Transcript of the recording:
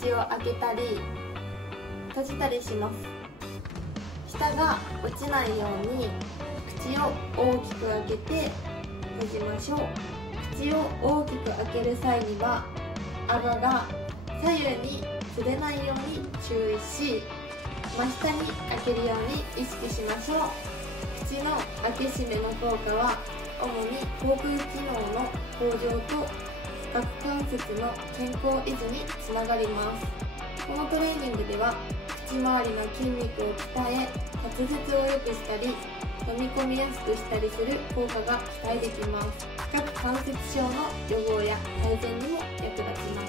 口を開けたり閉じたりします。舌が落ちないように口を大きく開けて閉じましょう。口を大きく開ける際にはあごが左右にずれないように注意し、真下に開けるように意識しましょう。口の開け閉めの効果は主に口腔機能の向上と顎関節の健康維持につながります。このトレーニングでは口周りの筋肉を鍛え、滑舌を良くしたり飲み込みやすくしたりする効果が期待できます。顎関節症の予防や改善にも役立ちます。